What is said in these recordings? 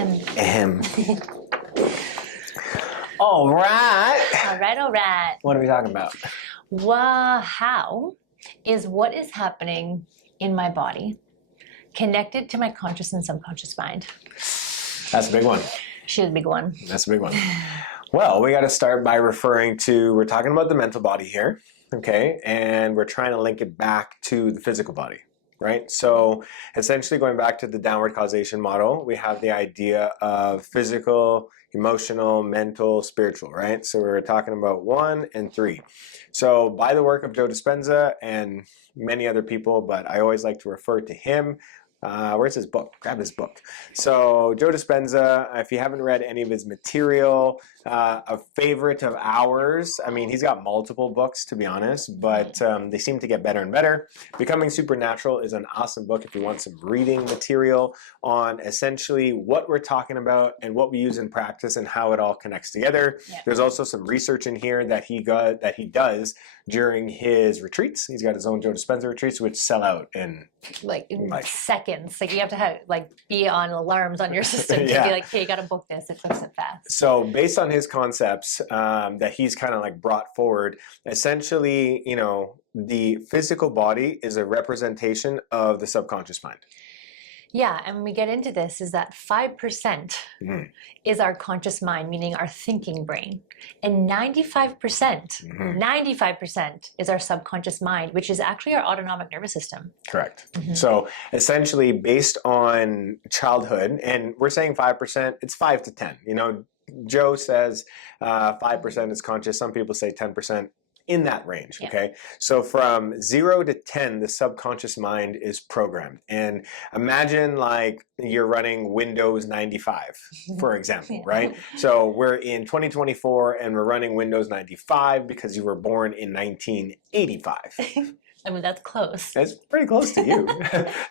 Ahem. All right. All right. What are we talking about? How is what is happening in my body connected to my conscious and subconscious mind? That's a big one. She's a big one. That's a big one. Well, we got to start by referring to, we're talking about the mental body here, okay? And we're trying to link it back to the physical body, right? So essentially going back to the downward causation model, we have the idea of physical, emotional, mental, spiritual, right? So we're talking about 1 and 3. So by the work of Joe Dispenza and many other people, but I always like to refer to him. Where's his book? Grab his book. So Joe Dispenza, if you haven't read any of his material, a favorite of ours. I mean, he's got multiple books, to be honest, but they seem to get better and better. Becoming Supernatural is an awesome book if you want some reading material on essentially what we're talking about and what we use in practice and how it all connects together. Yeah. There's also some research in here that he does during his retreats. He's got his own Joe Dispenza retreats, which sell out in in seconds. Like you have to be on alarms on your system to Yeah. be like, hey, you got to book this. It books it fast. So based on his concepts that he's kind of like brought forward, essentially, you know, the physical body is a representation of the subconscious mind. Yeah, and when we get into this, is that 5% is our conscious mind, meaning our thinking brain, and 95% is our subconscious mind, which is actually our autonomic nervous system. Correct. So essentially, based on childhood, and we're saying 5%, it's 5 to 10. You know, Joe says 5% is conscious. Some people say 10%. In that range, Yeah. okay? So from 0 to 10, the subconscious mind is programmed. And imagine like you're running Windows 95, for example, right? So we're in 2024 and we're running Windows 95 because you were born in 1985. I mean, that's close. That's pretty close to you.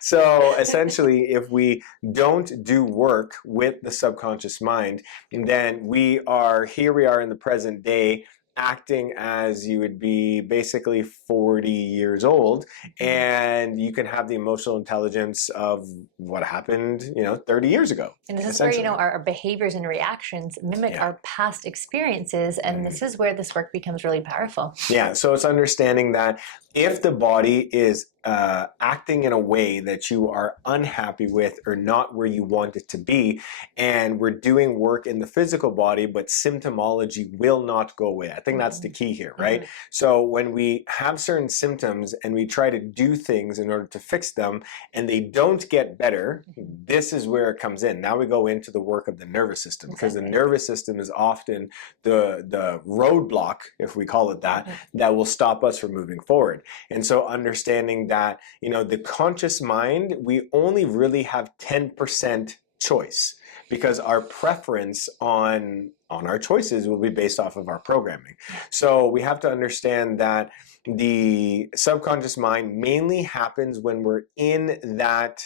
So essentially, if we don't do work with the subconscious mind, then we are in the present day, acting as you would be basically 40 years old, and you can have the emotional intelligence of what happened, 30 years ago. And this is where, our behaviors and reactions mimic our past experiences, and this is where this work becomes really powerful. Yeah, so it's understanding that if the body is acting in a way that you are unhappy with or not where you want it to be, and we're doing work in the physical body, but symptomology will not go away. I think that's the key here, right? So when we have certain symptoms and we try to do things in order to fix them and they don't get better, this is where it comes in. Now we go into the work of the nervous system, because the nervous system is often the roadblock, if we call it that, that will stop us from moving forward. And so understanding that, the conscious mind, we only really have 10% choice, because our preference on our choices will be based off of our programming. So we have to understand that the subconscious mind mainly happens when we're in that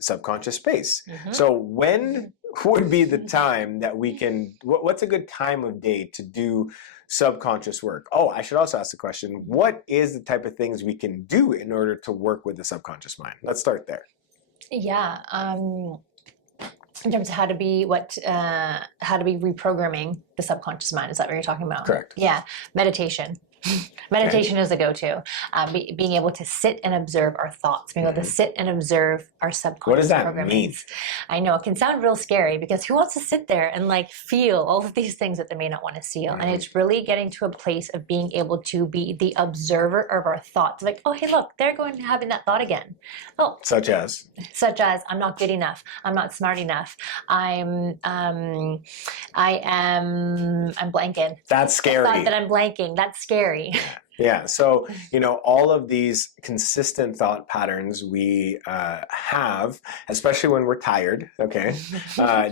subconscious space. So when would be the time that we can, what's a good time of day to do subconscious work? Oh, I should also ask the question, what is the type of things we can do in order to work with the subconscious mind? Let's start there. Yeah. In terms of how to be reprogramming the subconscious mind. Is that what you're talking about? Correct. Yeah. Meditation. Meditation is the go-to. Being able to sit and observe our thoughts, being able to sit and observe our subconscious. What does that mean? I know it can sound real scary, because who wants to sit there and feel all of these things that they may not want to feel? And it's really getting to a place of being able to be the observer of our thoughts. Like, oh, hey, look, they're going to having that thought again. Oh, Such as I'm not good enough. I'm not smart enough. I'm blanking. That's scary. The thought that I'm blanking. That's scary. Yeah, so, all of these consistent thought patterns we have, especially when we're tired, okay,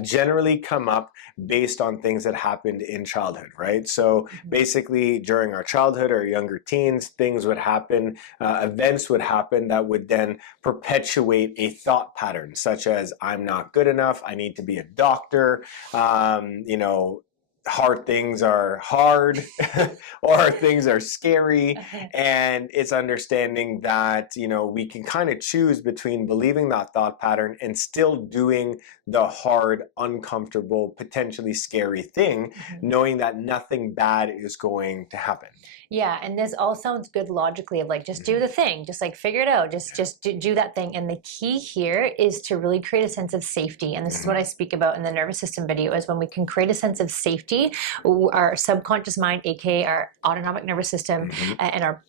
generally come up based on things that happened in childhood, right? So basically during our childhood or younger teens, things would happen, events would happen that would then perpetuate a thought pattern, such as I'm not good enough, I need to be a doctor, hard things are hard or things are scary. And it's understanding that, you know, we can kind of choose between believing that thought pattern and still doing the hard, uncomfortable, potentially scary thing, knowing that nothing bad is going to happen. Yeah, and this all sounds good logically of like, just do the thing, just like figure it out, just do that thing. And the key here is to really create a sense of safety. And this is what I speak about in the nervous system video, is when we can create a sense of safety, our subconscious mind, aka our autonomic nervous system, and our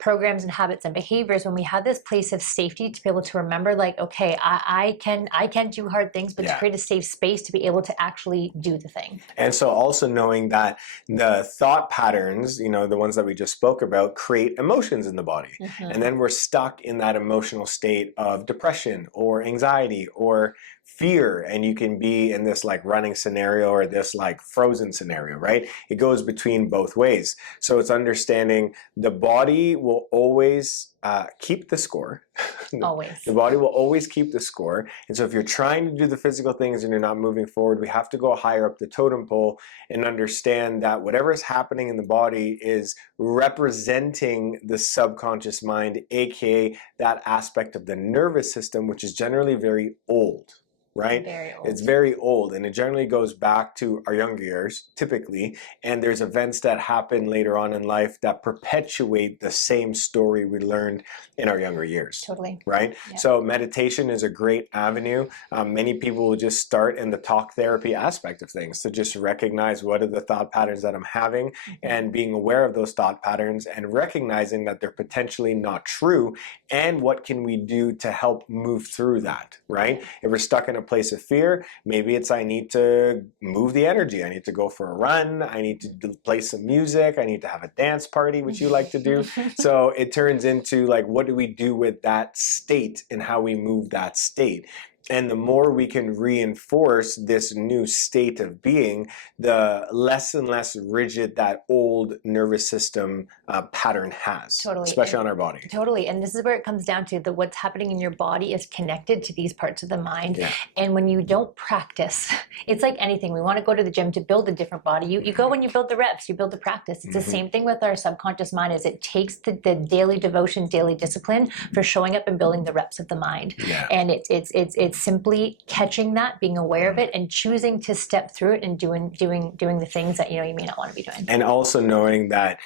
programs and habits and behaviors, when we have this place of safety to be able to remember, like, okay, I can do hard things, but to create a safe space to be able to actually do the thing. And so also knowing that the thought patterns, you know, the ones that we just spoke about, create emotions in the body. And then we're stuck in that emotional state of depression or anxiety or fear, and you can be in this like running scenario or this like frozen scenario, right? It goes between both ways. So it's understanding the body will always keep the score. Always. The body will always keep the score. And so if you're trying to do the physical things and you're not moving forward, we have to go higher up the totem pole and understand that whatever is happening in the body is representing the subconscious mind, aka that aspect of the nervous system, which is generally very old. Right? Very old. It's very old, and it generally goes back to our younger years, typically, and there's events that happen later on in life that perpetuate the same story we learned in our younger years. Totally. Right? Yeah. So meditation is a great avenue. Many people will just start in the talk therapy aspect of things, to just recognize what are the thought patterns that I'm having, and being aware of those thought patterns and recognizing that they're potentially not true, and what can we do to help move through that, right? If we're stuck in a place of fear, maybe it's I need to move the energy. I need to go for a run. I need to play some music. I need to have a dance party, which you like to do. So it turns into like, what do we do with that state and how we move that state? And the more we can reinforce this new state of being, the less and less rigid that old nervous system pattern has, totally. Especially on our body. Totally. And this is where it comes down to what's happening in your body is connected to these parts of the mind. Yeah. And when you don't practice, it's like anything. We want to go to the gym to build a different body. You go when you build the reps, you build the practice. It's the same thing with our subconscious mind. Is it takes the daily devotion, daily discipline for showing up and building the reps of the mind. Yeah. And it's simply catching that, being aware of it, and choosing to step through it and doing the things that you may not want to be doing. And also knowing that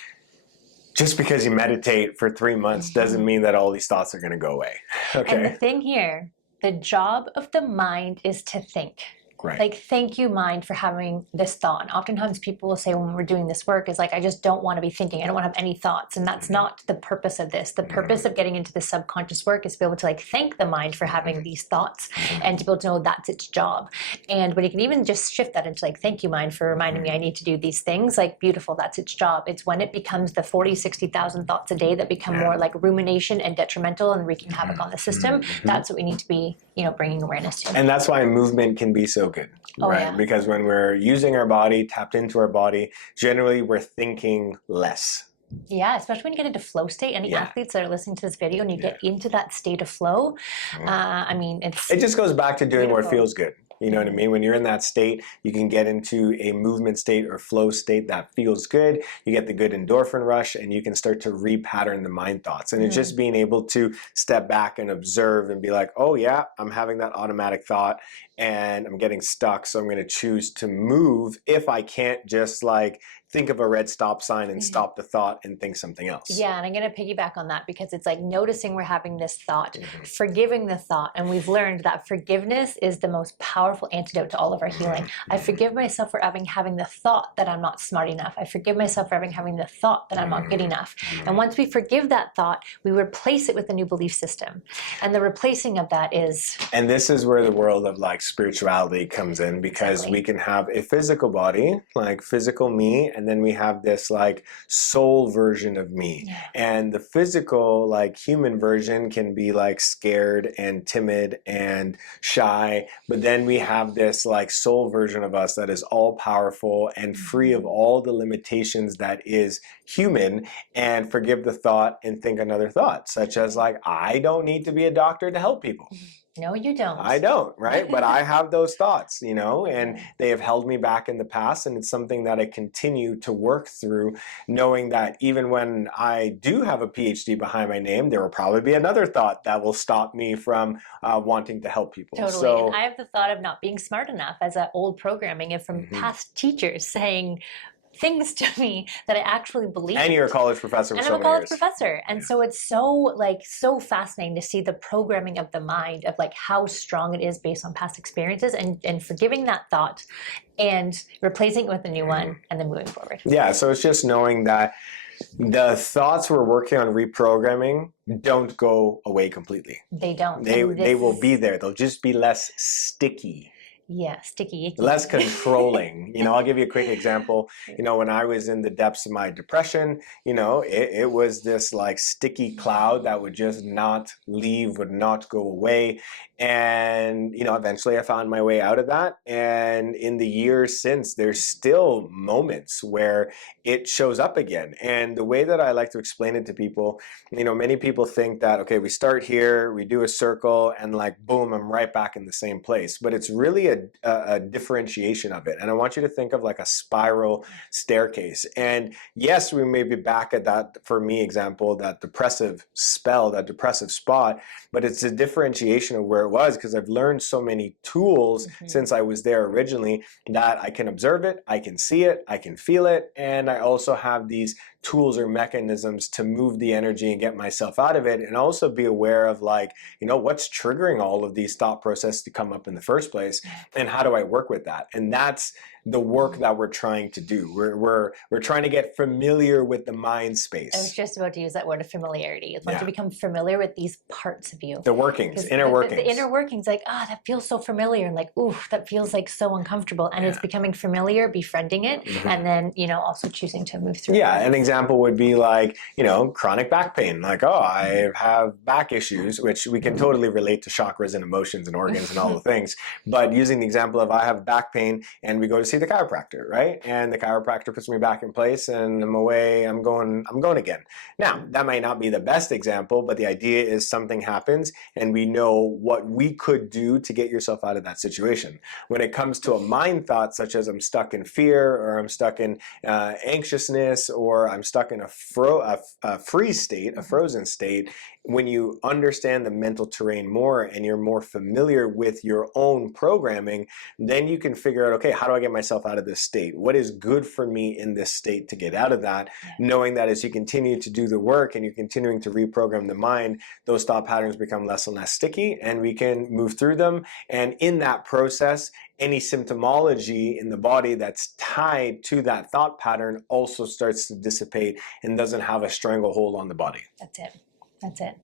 just because you meditate for 3 months doesn't mean that all these thoughts are going to go away. Okay. And the thing here, the job of the mind is to think. Right. Like, thank you, mind, for having this thought. And oftentimes people will say when we're doing this work is like, I just don't want to be thinking. I don't want to have any thoughts. And that's not the purpose of this. The purpose of getting into the subconscious work is to be able to like thank the mind for having these thoughts and to be able to know that's its job. And when you can even just shift that into like, thank you, mind, for reminding me I need to do these things, like, beautiful, that's its job. It's when it becomes the 40, 60,000 thoughts a day that become more like rumination and detrimental and wreaking havoc on the system. That's what we need to be, bringing awareness to. And that's why movement can be so good, right? Yeah. Because when we're using our body, tapped into our body, generally we're thinking less. Yeah, especially when you get into flow state. Any athletes that are listening to this video and you get into that state of flow, it just goes back to doing beautiful. what feels good. You know what I mean? When you're in that state, you can get into a movement state or flow state that feels good. You get the good endorphin rush, and you can start to repattern the mind thoughts. And it's just being able to step back and observe and be like, oh yeah, I'm having that automatic thought and I'm getting stuck. So I'm going to choose to move if I can't just like think of a red stop sign and stop the thought and think something else. Yeah, and I'm going to piggyback on that because it's like noticing we're having this thought, forgiving the thought. And we've learned that forgiveness is the most powerful antidote to all of our healing. I forgive myself for having the thought that I'm not smart enough. I forgive myself for having the thought that I'm not good enough. And once we forgive that thought, we replace it with a new belief system. And the replacing of that is... And this is where the world of like spirituality comes in, because we can have a physical body, like physical me, and then we have this like soul version of me. And the physical, like human version can be like scared and timid and shy, but then we have this like soul version of us that is all powerful and free of all the limitations that is human. And forgive the thought and think another thought, such as like, I don't need to be a doctor to help people. No, you don't. I don't, right? But I have those thoughts, you know, and they have held me back in the past. And it's something that I continue to work through, knowing that even when I do have a PhD behind my name, there will probably be another thought that will stop me from wanting to help people. Totally. So, And I have the thought of not being smart enough as that old programming and from past teachers saying things to me that I actually believe. and you're a college professor for And so I'm a many college years. professor. And so it's so fascinating to see the programming of the mind of like how strong it is based on past experiences and forgiving that thought and replacing it with a new one and then moving forward. Yeah, so it's just knowing that the thoughts we're working on reprogramming don't go away completely. They don't. They And will this- be there. They'll just be less sticky. Yeah, sticky icky. Less controlling. You know, I'll give you a quick example. You know, when I was in the depths of my depression, you know, it was this like sticky cloud that would just not leave, would not go away. And, you know, eventually I found my way out of that. And in the years since, there's still moments where it shows up again. And the way that I like to explain it to people, you know, many people think that, okay, we start here, we do a circle, and like, boom, I'm right back in the same place. But it's really a differentiation of it. And I want you to think of like a spiral staircase. And yes, we may be back at that, for me, example, that depressive spell, that depressive spot, but it's a differentiation of where it was because I've learned so many tools since I was there originally that I can observe it, I can see it, I can feel it, and I also have these tools or mechanisms to move the energy and get myself out of it, and also be aware of like, you know, what's triggering all of these thought processes to come up in the first place, and how do I work with that? And that's the work that we're trying to do. We're trying to get familiar with the mind space. I was just about to use that word of familiarity. It's once Yeah. you become familiar with these parts of you. The workings, 'Cause inner workings. The inner workings, like, that feels so familiar, and like, ooh, that feels like so uncomfortable. And it's Yeah. becoming familiar, befriending it, and then, you know, also choosing to move through Yeah, it. an example would be like, you know, chronic back pain. Like, oh, I have back issues, which we can totally relate to chakras and emotions and organs and all the things. But using the example of I have back pain and we go to see the chiropractor, right? And the chiropractor puts me back in place and I'm away, I'm going again. Now, that might not be the best example, but the idea is something happens and we know what we could do to get yourself out of that situation. When it comes to a mind thought, such as I'm stuck in fear or I'm stuck in anxiousness or I'm stuck in a freeze state, a frozen state, when you understand the mental terrain more and you're more familiar with your own programming, then you can figure out, okay, how do I get myself out of this state? What is good for me in this state to get out of that? Knowing that as you continue to do the work and you're continuing to reprogram the mind, those thought patterns become less and less sticky and we can move through them. And in that process, any symptomology in the body that's tied to that thought pattern also starts to dissipate and doesn't have a stranglehold on the body. That's it. That's it.